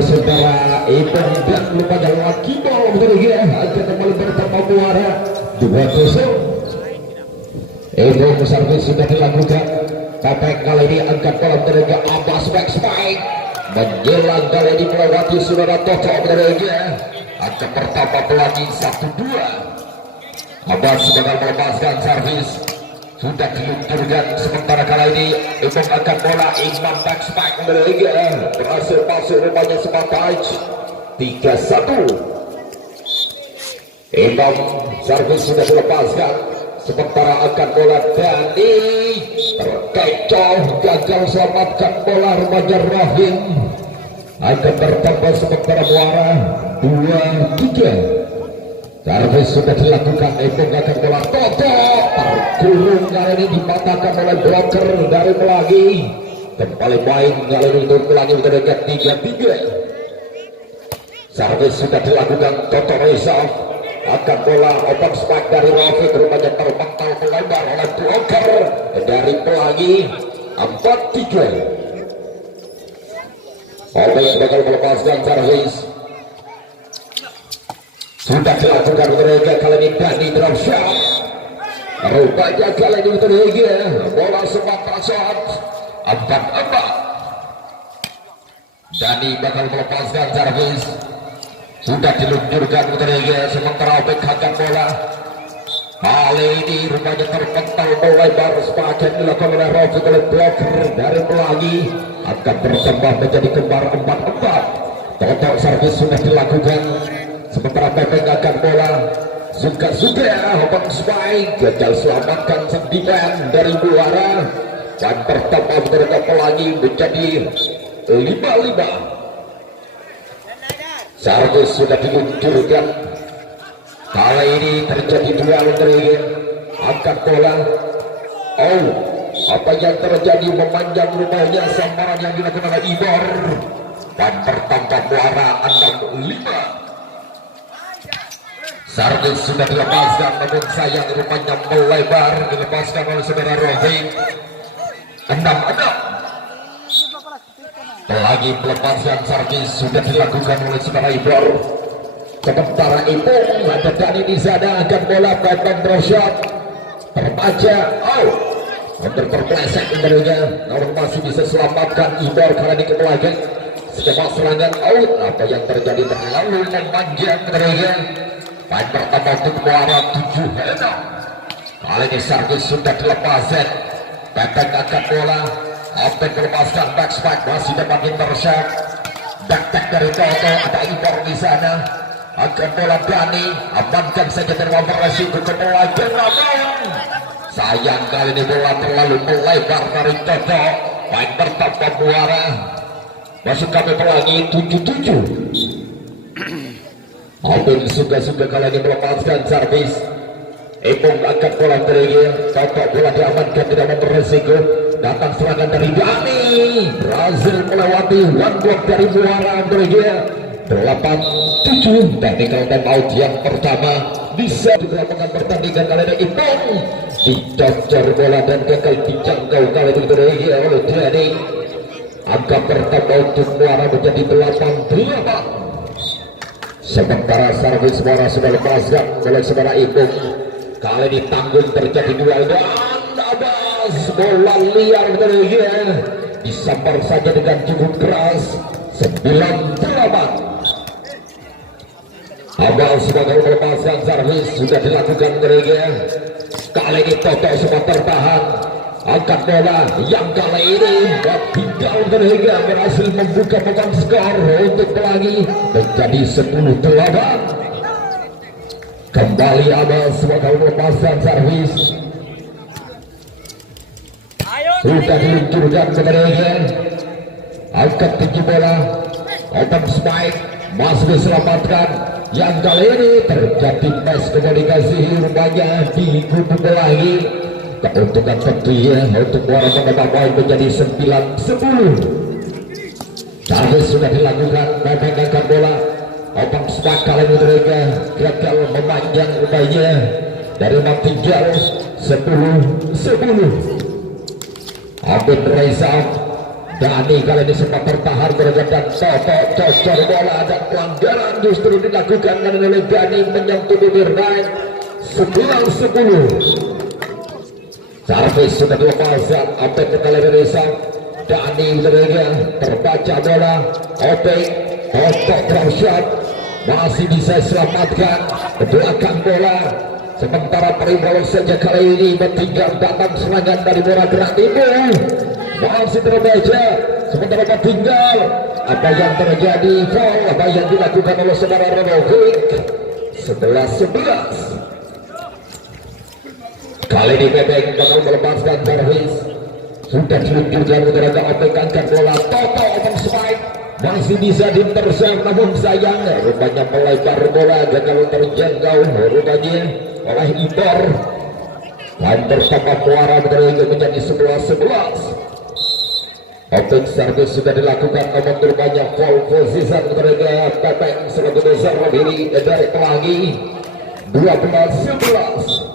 oleh saudara Ibn dan lupa jalan kibol betul ya, akan kembali bertemu muara 2-0. Itu servis sudah dilakukan. Kapek kali ini angkat bola tenaga Abbas back spike menjelang kali ini melewati saudara Toto tenaga angka pertama pelagi 1-2. Abbas bakal melepaskan servis sudah diluncurkan sementara kali ini Imam angkat bola Imam back spike tenaga berhasil pasir rupanya sempat touch 3-1. Imam servis sudah dilepaskan sementara akan bola Dani terkecoh gagal selamatkan bola remaja Rahim akan bertambah sementara muara 2-3. servis sudah dilakukan itu akan bola Toto terkurung kali ini dipatahkan oleh blocker dari Pelangi kembali main kali ini untuk Pelangi terdekat 3-3. servis sudah dilakukan Toto Reza akan bola open spike dari Rafiq rupanya terpental melebar oleh blocker dari Pelangi 4-3. Obeng bakal melepaskan servis sudah dilakukan mereka kali ini Dani drop shot rupanya kali ini mereka bola sempat tershot 4-4. Dani bakal melepaskan servis sudah diluncurkan mereka sementara Obeng angkat bola kali ini rupanya terpental melebar sepakat dilakukan oleh Rafiq oleh blocker dari Pelangi akan bertambah menjadi kembar 4-4. Total servis sudah dilakukan sementara Pepeng akan bola suka-suka open spike gagal selamatkan sentimen dari Muara dan bertambah mereka Pelangi menjadi 5-5. servis sudah diluncurkan kali ini terjadi duel dari angkat bola. Oh, apa yang terjadi memanjang rumahnya sambaran yang dilakukan oleh Ibor dan bertambah Muara 6-5. servis sudah dilepaskan namun sayang rupanya melebar dilepaskan oleh saudara Rohing 6-6. Lagi pelepaskan servis sudah dilakukan oleh saudara Ibor sementara Ipung ada Dani di sana akan bola Batman Broshot terbaca untuk terpleset tentunya namun masih bisa selamatkan Ibor kali ini kembali skema serangan out. Apa yang terjadi terlalu memanjang tentunya main pertama untuk Muara 7-6. kali ini servis sudah dilepaskan Pepeng akan bola Obeng melepaskan back spike masih dapat intercept back dari Toto ada Ibor di sana akan bola Dani amankan saja dari resiko ke bola Jenabang sayang kali ini bola terlalu melebar dari Toto main pertama Muara masuk kami Pelangi 7-7. Obeng suka-suka kali ini melepaskan servis Ipung akan bola terakhir Toto bola diamankan tidak memberesiko datang serangan dari Dani berhasil melewati one block dari Muara terakhir 8-7. technical time out yang pertama bisa dilakukan pertandingan kali ini Ipung dicocor bola dan gagal dijangkau kali ini terakhir oleh Dani. Angka pertama untuk Muara menjadi 8-8. sementara servis Muara sudah lepaskan oleh saudara Ipung kali ini tanggung terjadi duel dan Abbas bola liar terakhir disambar saja dengan cukup keras 9-8. Abbas sebagai melepaskan servis sudah dilakukan terakhir kali ini Toto sempat tertahan angkat bola yang kali ini tinggal terakhir berhasil membuka papan skor untuk Pelangi menjadi 10-8. kembali Abbas sebagai melepaskan servis sudah diluncurkan terakhir angkat tinggi bola open spike masih diselamatkan yang kali ini terjadi mes komunikasi rupanya di kubu Pelangi keuntungan tentunya untuk Muara menambah poin menjadi 9-10. servis sudah dilakukan Pepeng angkat bola open spike kali ini mereka gagal memanjang rupanya dari tinggal 10-10. Abin Reza Dani kali ini sempat bertahan dan Toto cocor bola dan pelanggaran justru dilakukan oleh Dani menyentuh bibir line 9-10. Servis sudah dilepaskan, Opek kembali dari sang Dani terbaca bola, Opek drop shot masih bisa selamatkan belakang bola. Sementara Perimbolo saja kali ini bertinggal datang serangan dari bola gerak timur masih terbaca. Sementara tertinggal, apa yang terjadi, foul apa yang dilakukan oleh saudara Renovic 11-11. Kali ini Bebek bakal melepaskan servis. Sudah diluncurkan udara Opek angkat bola, Toto open spike masih bisa diintercept, namun sayang rupanya melebar bola gagal terjangkau rupanya oleh Ibor. Dan bersama Muara menjadi 11-11. Opek servis sudah dilakukan, namun rupanya foul position mereka Bebek selaku besar lebih dari Pelangi 12-11.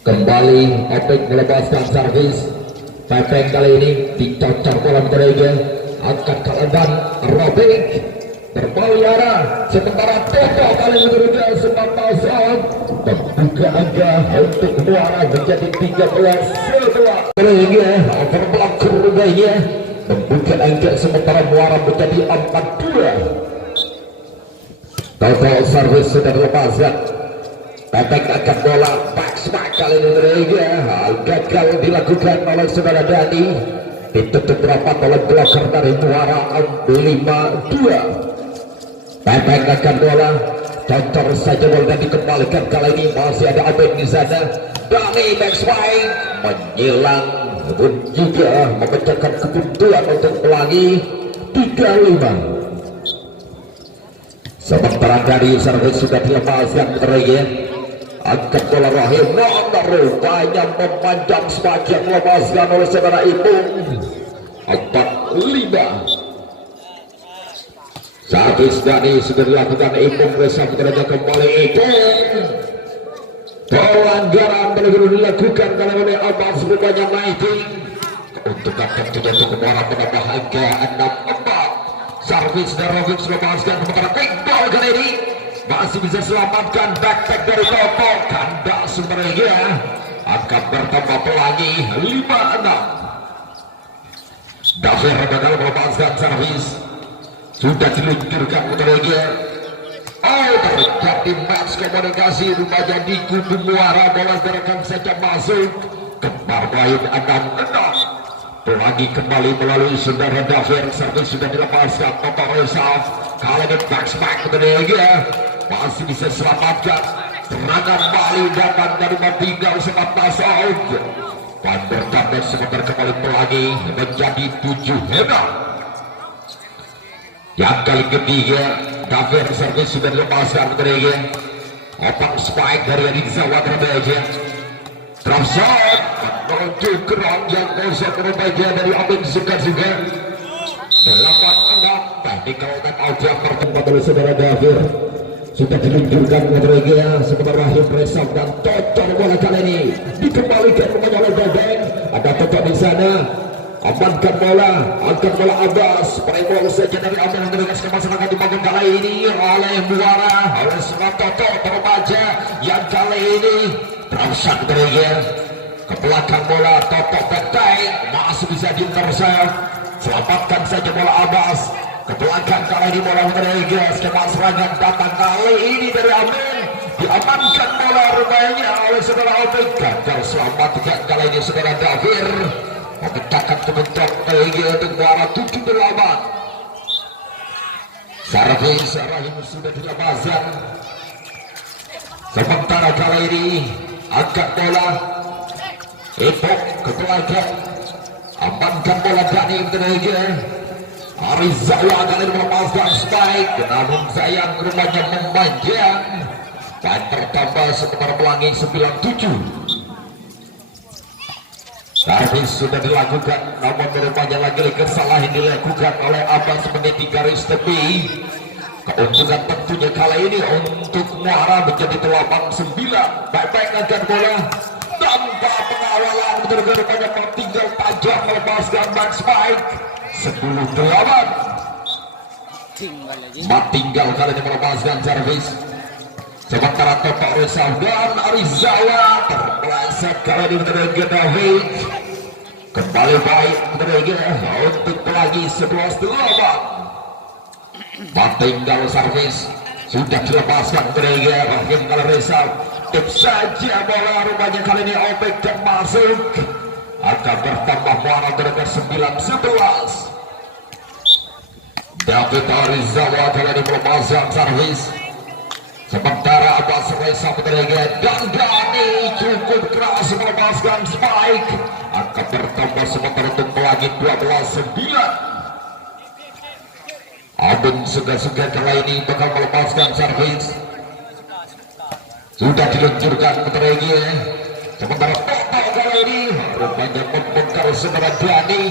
Kembali Opek melepaskan servis. Pepeng kali ini dicocor bola mereka, angkat ke ledan Robik berpeliara. Sementara Toto kali mereka sempat pasang membuka angka untuk Muara menjadi 13-11. Mereka overblock rupanya membuka angka, sementara Muara menjadi 4-2. Toto servis sudah dilepaskan. Pepek angkat bola, back kali ini mereka gagal dilakukan oleh saudara Dani, ditutup rapat oleh blocker dari Muara 5-2. Pepek angkat bola, cocor saja bola dan dikembalikan. Kali ini masih ada Abed di sana. Dani backspike menyilang pun juga memecahkan kebuntuan untuk Pelangi 3-5. Sementara dari servis sudah dilepaskan mereka. Angkat bola Rahim rupanya memanjang sepanjang melepaskan oleh saudara Ipung 4-5. Servis Dani sudah dilakukan, Ipung bisa bekerja kembali. Ipung pelanggaran baru dilakukan kalau oleh Abbas rupanya Mighty untuk akan terjatuh ke Muara menambah angka 6-4. Servis Darovic melepaskan, sementara Iqbal kali ini masih bisa selamatkan backpack dari Toto. Kandas mereka akan bertambah Pelangi 5-6. Davir gagal melepaskan servis, sudah diluncurkan mereka. Terjadi match komunikasi rupanya di kubu Muara. Bola gerakan saja masuk kembar main 6-6. Pelangi kembali melalui saudara Davir. Servis sudah dilepaskan, Toto Resaf kali ini back mereka masih bisa selamatkan. Serangan Bali datang dari tinggal 14 out. Dan bertambah sebentar kembali Pelangi menjadi 7-6. Yang kali ketiga Davir servis sudah dilepaskan mereka. Open spike dari Rizal Wadrabeja. Drop shot menuju kerong yang kosong rupanya dari Amin Suka-Suka 8-6. Technical time out yang bertempat oleh saudara Davir sudah diluncurkan mereka. Sementara Rahim Resam dan cocor bola kali ini dikembalikan rupanya oleh Bebeng. Ada Toto di sana, amankan bola, angkat bola Abbas. Perimbolo saja dari Amin mereka masyarakat dibangun kali ini oleh Muara. Oleh sebab Toto terbaca yang kali ini terusan mereka ke belakang bola. Toto petai masih bisa diintercept, selamatkan saja bola Abbas. Ke belakang kali ini bola mereka, skema serangan datang kali ini dari Amin, diamankan bola rupanya oleh saudara Opek. Gagal selamatkan kali ini saudara Davir, memecahkan kebentuk mereka untuk Muara 7-8. Servis Rahim sudah dilepaskan. Sementara kali ini angkat bola Ipok ke belakang, amankan bola Dani mereka. Arizala kali ini melepaskan spike, namun sayang rupanya memanjang dan tertambah sementara Pelangi 9-7. Servis sudah dilakukan, namun rupanya lagi-lagi kesalahan dilakukan oleh Abbas meniti garis tepi. Keuntungan tentunya kali ini untuk Muara menjadi 8-9. Baik-baik angkat bola tanpa pengawalan betul-betul banyak tinggal tajam melepaskan back spike 10-8. Tinggal kali ini melepaskan servis. Sementara Totok Rizal dan Arizawa terpeleset kali ini menerima David. Kembali baik menerima untuk lagi 11-8. Tinggal servis sudah dilepaskan menerima Rahim kali Rizal. Tip saja bola rupanya kali ini Opek dan masuk. Akan bertambah muara menerima 9-11. David Arizawa kali ini melepaskan servis. Sementara Abbas Reza menerima dan Dani cukup keras melepaskan spike. Akan bertambah sementara untuk lagi 12-9. Abun suka-suka kali ini bakal melepaskan servis. Sudah diluncurkan menerima. Sementara Toto kali ini rupanya membongkar sementara Dani.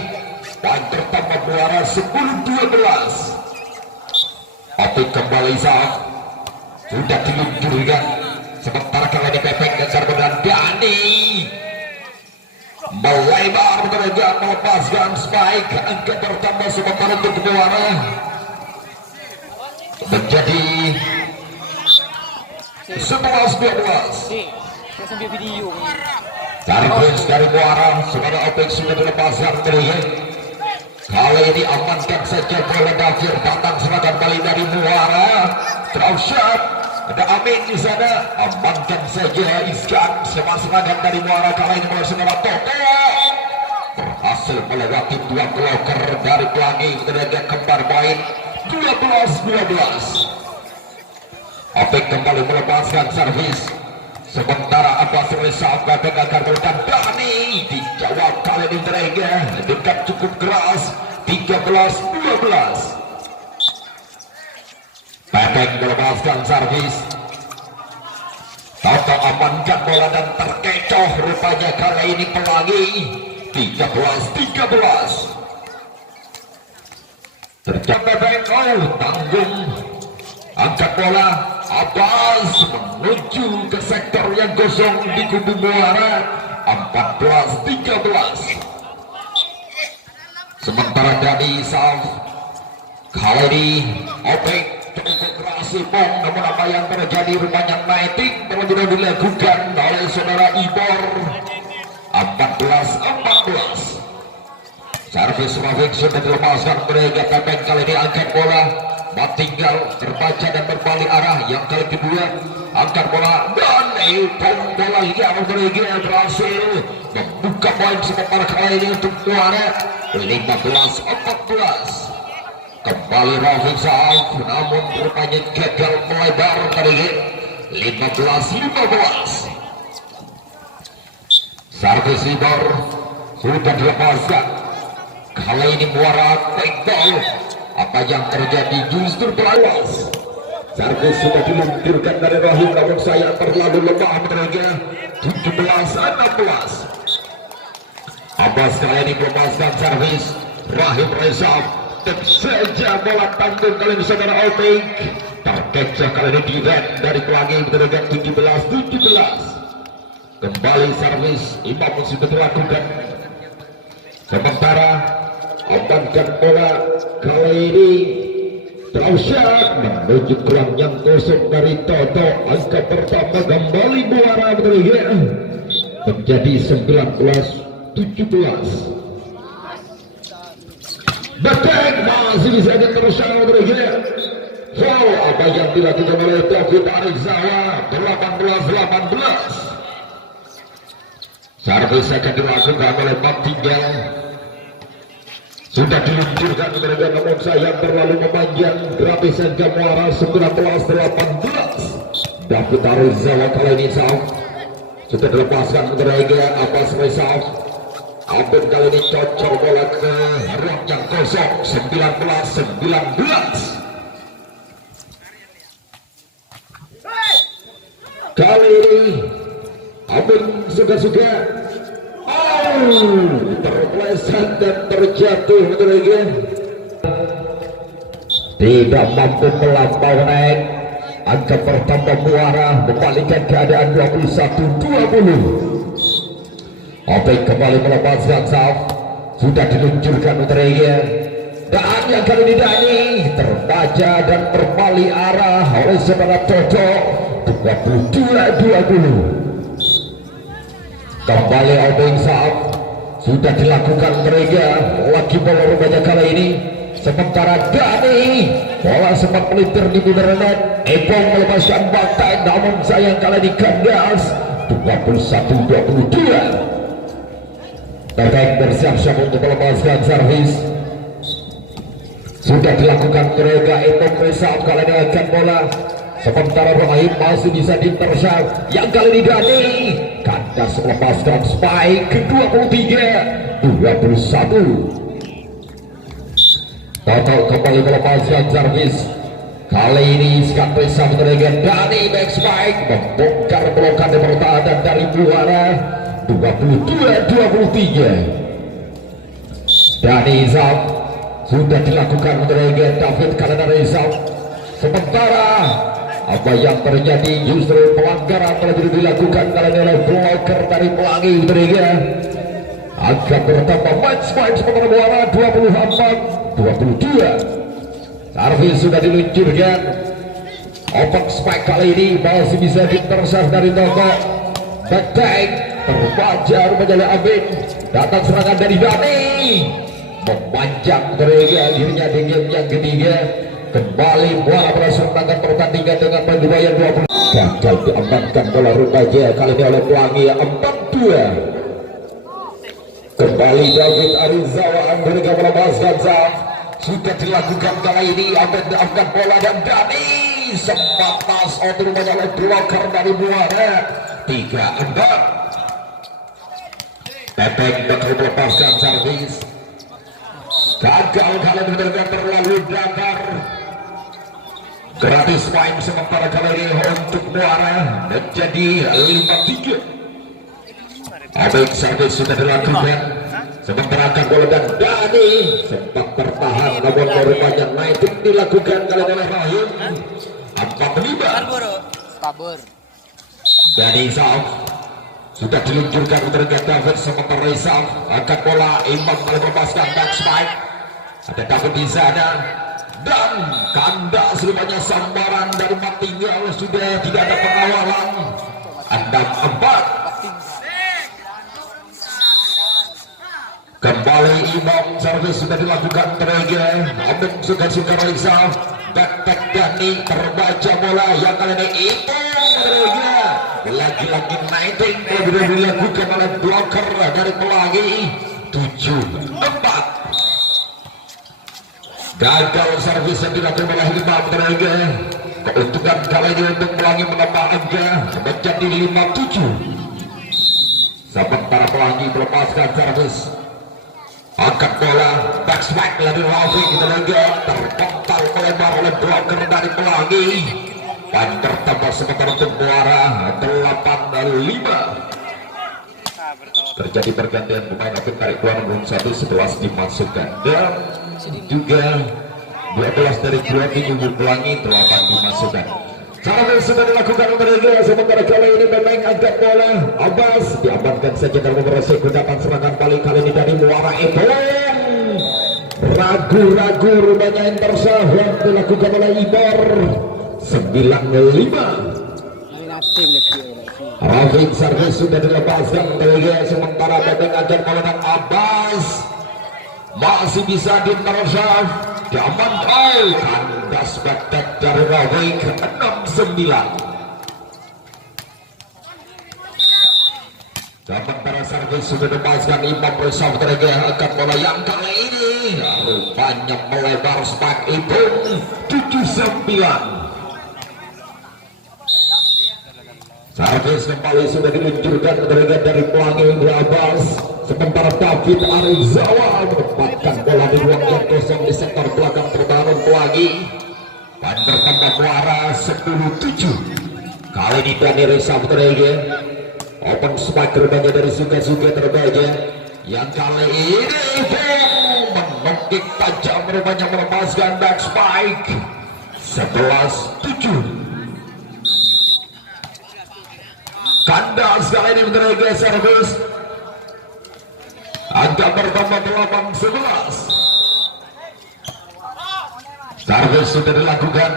Dan bertambah muara 10-12. Tapi kembali saat sudah diluncurkan. Sementara kali ini Pepek kejar dengan Dani melebar menerima melepaskan spike. Angka bertambah sementara untuk muara menjadi 11-12. Servis dari muara sementara Opek sudah dilepaskan menerima. Kali ini amankan saja bola Dafir, datang serangan balik dari muara. Draw shot, ada Amin di sana, amankan saja Iskan. Serangan dari muara kali ini melaksanakan Toto berhasil melewati 2 bloker dari Pelangi menerima kembar main 12-12. Opek kembali melepaskan servis. Sementara Abbas Reza dengan karbokan Dani dijawab kali ini menerima dekat cukup keras 13-12. Pepek melepaskan servis. Toto amankan bola dan terkecoh rupanya kali ini Pelangi 13-13. Tercapai Pepek tanggung angkat bola. Abbas menuju ke sektor yang kosong di kubu muara 14-13. Sementara Dani Saf kali ini Opek cukup keras Ipong, namun apa yang terjadi rupanya Nighting terlebih dilakukan oleh saudara Ibor 14-14. Servis Rafiq sudah dilepaskan mereka. Pepek kali ini angkat bola. Tinggal terbaca dan berbalik arah. Yang kali kedua angkat bola dan Ipong bola yang mereka berhasil membuka poin sementara kali ini untuk muara 15-14. Kembali Rafiq Saaf, namun rupanya gagal melebar tadi 15-15. Servis Ibor sudah dilepaskan. Kali ini muara quick ball. Apa yang terjadi justru pelawas. Servis sudah diluncurkan dari Rahim, namun saya terlalu lemah menerima 17-16. Abbas kali ini melepaskan servis. Rahim Reza tip saja bola tanggung kali ini saudara Opek. Terkecoh kali ini direct dari Pelangi menerima 17-17. Kembali servis Imam sudah dilakukan. Sementara amankan bola kali ini Trausyad menuju kelang yang kosong dari Toto. Angka pertama kembali muara menerima menjadi 19-17. Betek masih bisa diteruskan menerima foul apa yang dilakukan oleh David Arizawa 18-18. Servis akan dilakukan oleh Tinggal. Sudah diluncurkan menerima, namun sayang terlalu memanjang. Gratisan ke muara 19-18. David Arizawa kali ini sudah dilepaskan menerima Abbas Reza. Abun kali ini cocok bola ke ruang yang kosong 19-19. Kali ini Abun suka-suka terpeleset dan terjatuh menerima. Tidak mampu melampau naik. Angka pertama muara membalikkan keadaan 21-20. Opik kembali melepaskan saf. Sudah diluncurkan Utrega. Dan yang kali ini Dani terbaca dan berbalik arah oleh saudara Toto. 22-20. Kembali Opik saf. Sudah dilakukan Utrega. Lagi bola rupanya kali ini. Sementara Dani bola sempat melintir di bundaran net. Epong melepaskan bantai, namun sayang kali ini kandas. 21-22. Tetap bersiap-siap untuk melepaskan servis. Sudah dilakukan Utrega. Epong resap kali ini akan bola. Sementara Rahim masih bisa diintercept. Yang kali ini Dani kandas melepaskan spike ke-23. 21. Total kembali melepaskan servis. Kali ini Scott Reza Utrega. Dani back spike membongkar blokade pertahanan dari Buara. 22-23. Dani Izam sudah dilakukan Utrega. David Kalena Rizal. Sementara apa yang terjadi justru pelanggaran telah dilakukan kali ini oleh bloker dari Pelangi Utrega. Akan bertambah match point sementara Buara 24-22. Servis sudah diluncurkan. Open spike kali ini masih bisa diintercept dari Toto. Back terbaca rupanya oleh Abin. Datang serangan dari Dani. Memanjang Utrega akhirnya di game yang ketiga. Kembali Buara berhasil menangkan pertandingan dengan penjualan 20. Gagal diamankan bola rupanya kali ini oleh Pelangi 42. Kembali David Arizawa Andrika melepaskan saf. Sudah dilakukan kali ini. Abed diangkat bola dan Dani sempat pass out rupanya oleh blocker dari Buara. 3-4. Pepeng betul melepaskan servis. Gagal kali ini terlalu datar. Gratis main sementara kali ini untuk Buara menjadi 5-3. Abik servis sudah dilakukan. Sementara akan bola dan Dani sempat bertahan, namun rupanya naik dilakukan kali oleh Rahim. 45. Dani Saf sudah diluncurkan Utrega. David sementara Rizal akan bola. Imam melepaskan back spike. Ada David di sana dan kandas rupanya sambaran dari Matinggal. Sudah tidak ada pengawalan. Anda 4. Kembali Imam, servis sudah dilakukan Utrega. Namun suka-suka Rizal. Back Dani terbaca bola yang kali ini itu Utrega. Lagi-lagi naiting sudah dilakukan oleh blocker dari Pelangi. 7-4. Gagal servis yang dilakukan oleh Imam Utrega. Keuntungan kali ini untuk Pelangi menambah angka menjadi 5-7. Sementara Pelangi melepaskan servis. Angkat bola, back smack dari Rafiq Utrega. Terpental melebar oleh blocker dari Pelangi. Dan tertambah sementara untuk Buara 8-5. Terjadi pergantian pemain. Akan tarik keluar nomor 1 setelah dimasukkan. Dan juga 12 dari keluar di Pelangi 8 dimasukkan. Cara sudah dilakukan Utrega. Sementara kali ini pemain angkat bola. Abbas diamankan saja dalam beberapa ikutan serangan balik kali ini dari Muara Epong. Ragu-ragu rupanya intercept yang dilakukan oleh Ibor. 9-5. Rafiq servis sudah dilepaskan Utrega. Sementara pemain angkat bola dan Abbas masih bisa diintercept. Diamankan kandas back dari Rafiq 6-9. Sementara servis sudah dilepaskan Imam Reza Utrega. Akan bola yang kali ini rupanya melebar spike itu 7-9. Servis kembali sudah diluncurkan Utrega dari Pelangi Abbas. Sementara David Arizawa menempatkan bola di ruang yang kosong di sektor belakang pertahanan Pelangi. Dan bertambah Muara 10-7. Kali ini Dani Reza Utrega. Open spike rupanya dari Suka-Suka terbaca. Yang kali ini menukik tajam rupanya melepaskan back spike 11-7. Kandas kali ini Utrega servis. angka pertama 8-11. Servis sudah dilakukan.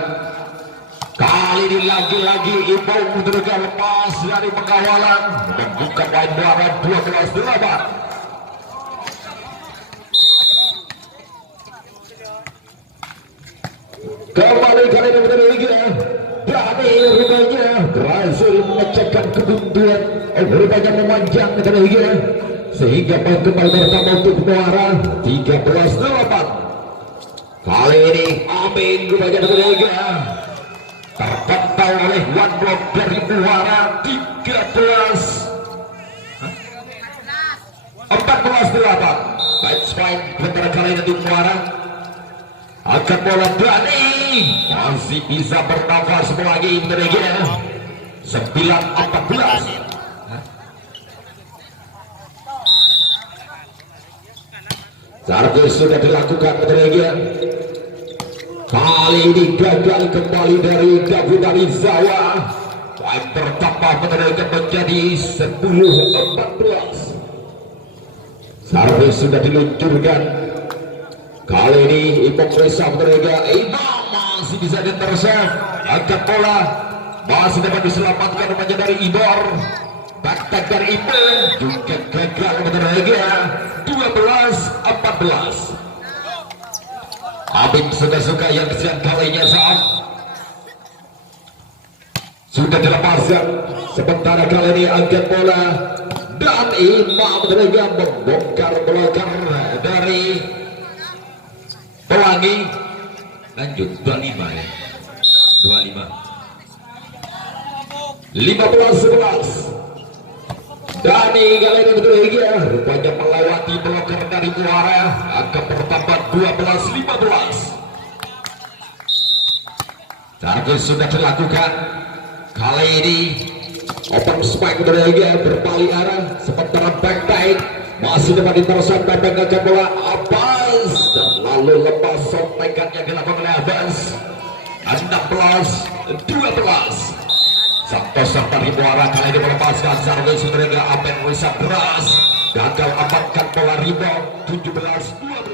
Kali ini lagi-lagi Ipong Mudrika lepas dari pengawalan membuka poin muara 12-8. Kembali kali ini bertiga. Dari rupanya berhasil memecahkan kebuntuan. Rupanya memanjang ketiga sehingga poin kembali bertambah untuk muara 13-8. Kali ini Amin rupanya ketiga terpantau oleh one block dari muara 14-8. Match point sementara kali ini untuk muara. Akan bola Dani masih bisa bernafas lagi mereka 9-14. Servis sudah dilakukan mereka. Kali ini gagal kembali dari David Alizawa. Poin pertama mereka menjadi 10-14. Servis sudah diluncurkan. Kali ini Ipong Resa mereka masih bisa diintercept. Angkat bola masih dapat diselamatkan rupanya dari Ibor. Batak dari Ipong juga gagal mereka 12-14. Abim suka-suka yang kesian kalinya saat sudah dilepaskan. Sementara kali ini angkat bola dan Imam mereka membongkar belakang dari Pelangi. Lanjut 25 ya. 15-11. Dani kali ini bertiga rupanya melewati bloker dari muara. Angka bertambah 12-15. Servis sudah dilakukan. Kali ini open spike bertiga berbalik arah. Sementara back tight masih dapat intercept. Pegang bola Abbas dan lalu lepas sontekan yang dilakukan oleh Abbas. 16-12. Santos dari muara kali ini melepaskan servis mereka. Apen Wisa beras gagal amankan bola rebound 17-12.